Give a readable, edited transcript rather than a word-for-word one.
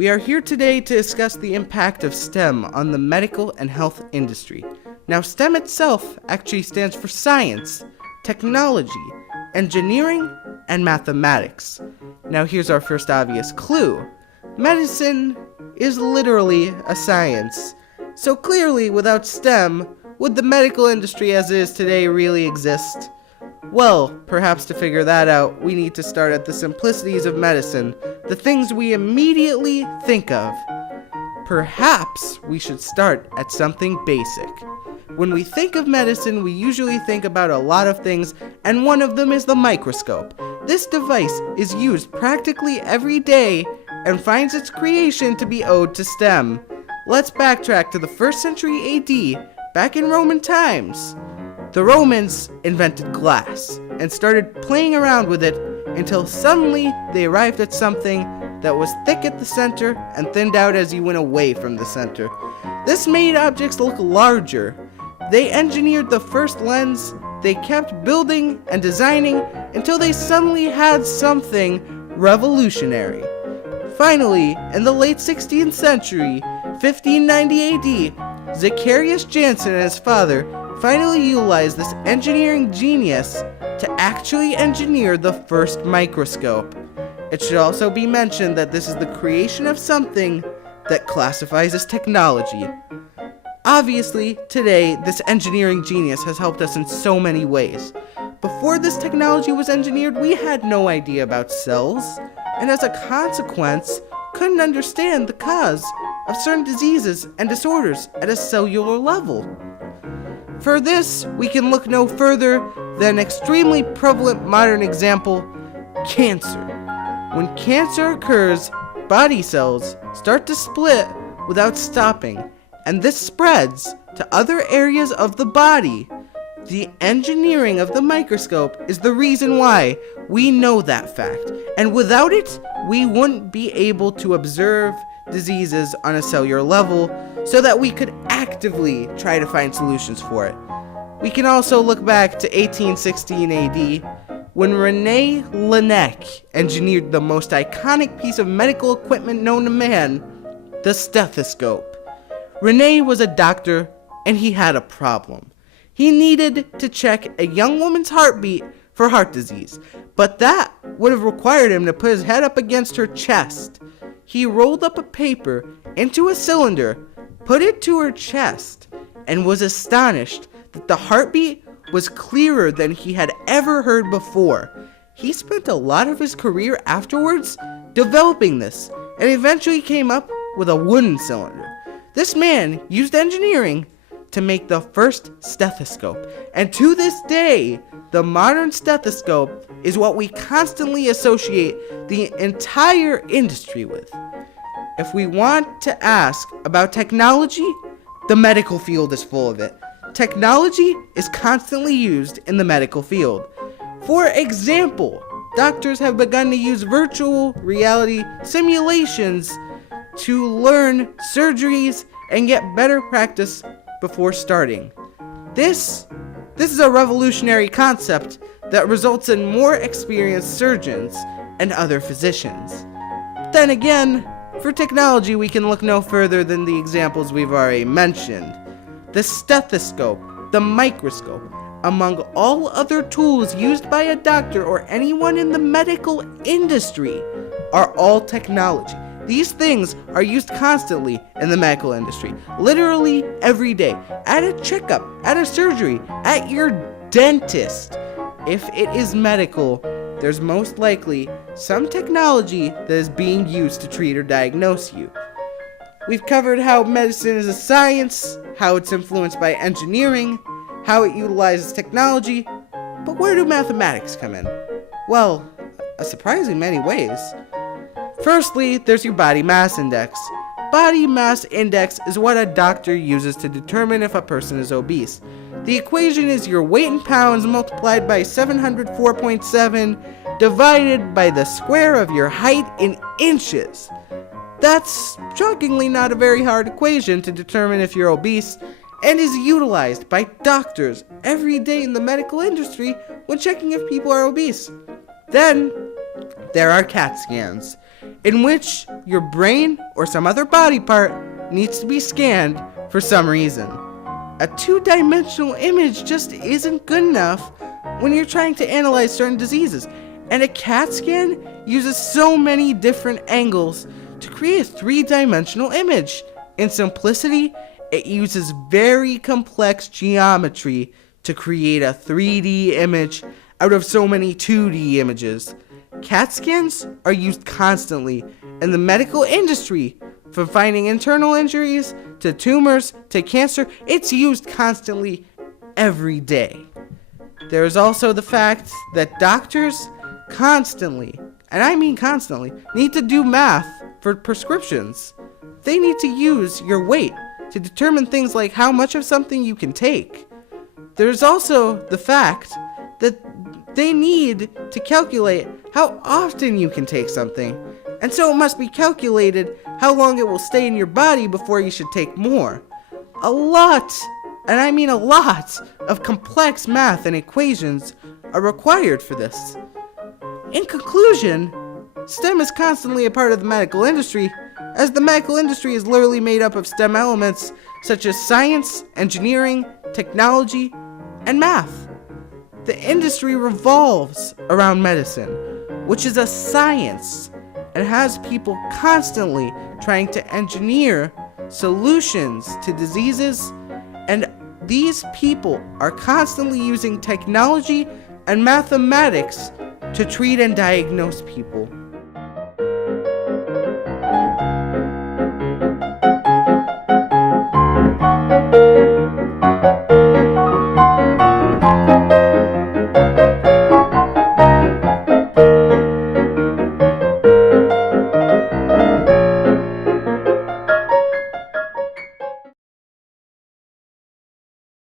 We are here today to discuss the impact of STEM on the medical and health industry. Now, STEM itself actually stands for science, technology, engineering, and mathematics. Now, here's our first obvious clue. Medicine is literally a science. So clearly, without STEM, would the medical industry as it is today really exist? Well, perhaps to figure that out, we need to start at the simplicities of medicine, the things we immediately think of. Perhaps we should start at something basic. When we think of medicine, we usually think about a lot of things, and one of them is the microscope. This device is used practically every day and finds its creation to be owed to STEM. Let's backtrack to the 1st century AD, back in Roman times. The Romans invented glass and started playing around with it until suddenly they arrived at something that was thick at the center and thinned out as you went away from the center. This made objects look larger. They engineered the first lens. They kept building and designing until they suddenly had something revolutionary. Finally, in the late 16th century, 1590 AD, Zacharias Janssen and his father finally utilized this engineering genius to actually engineer the first microscope. It should also be mentioned that this is the creation of something that classifies as technology. Obviously, today, this engineering genius has helped us in so many ways. Before this technology was engineered, we had no idea about cells, and as a consequence, couldn't understand the cause of certain diseases and disorders at a cellular level. For this, we can look no further than an extremely prevalent modern example, cancer. When cancer occurs, body cells start to split without stopping, and this spreads to other areas of the body. The engineering of the microscope is the reason why we know that fact, and without it, we wouldn't be able to observe diseases on a cellular level so that we could actively try to find solutions for it. We can also look back to 1816 AD when René Laennec engineered the most iconic piece of medical equipment known to man, the stethoscope. René was a doctor and he had a problem. He needed to check a young woman's heartbeat for heart disease, but that would have required him to put his head up against her chest. He rolled up a paper into a cylinder, put it to her chest, and was astonished that the heartbeat was clearer than he had ever heard before. He spent a lot of his career afterwards developing this, and eventually came up with a wooden cylinder. This man used engineering to make the first stethoscope, and to this day, the modern stethoscope is what we constantly associate the entire industry with. If we want to ask about technology, the medical field is full of it. Technology is constantly used in the medical field. For example, doctors have begun to use virtual reality simulations to learn surgeries and get better practice before starting. This is a revolutionary concept that results in more experienced surgeons and other physicians. Then again, for technology, we can look no further than the examples we've already mentioned. The stethoscope, the microscope, among all other tools used by a doctor or anyone in the medical industry, are all technology. These things are used constantly in the medical industry, literally every day, at a checkup, at a surgery, at your dentist. If it is medical, there's most likely some technology that is being used to treat or diagnose you. We've covered how medicine is a science, how it's influenced by engineering, how it utilizes technology, but where do mathematics come in? Well, a surprising many ways. Firstly, there's your body mass index. Body mass index is what a doctor uses to determine if a person is obese. The equation is your weight in pounds multiplied by 704.7 divided by the square of your height in inches. That's shockingly not a very hard equation to determine if you're obese, and is utilized by doctors every day in the medical industry when checking if people are obese. Then, there are CAT scans. in which your brain or some other body part needs to be scanned for some reason. A two-dimensional image just isn't good enough when you're trying to analyze certain diseases, and a CAT scan uses so many different angles to create a three-dimensional image. In simplicity, it uses very complex geometry to create a 3D image out of so many 2D images. CAT scans are used constantly in the medical industry, from finding internal injuries to tumors to cancer. It's used constantly every day. There is also the fact that doctors constantly, and I mean constantly, need to do math for prescriptions. They need to use your weight to determine things like how much of something you can take. There's also the fact that they need to calculate how often you can take something, and so it must be calculated how long it will stay in your body before you should take more. A lot, and I mean a lot, of complex math and equations are required for this. In conclusion, STEM is constantly a part of the medical industry, as the medical industry is literally made up of STEM elements such as science, engineering, technology, and math. The industry revolves around medicine, which is a science, and has people constantly trying to engineer solutions to diseases, and these people are constantly using technology and mathematics to treat and diagnose people.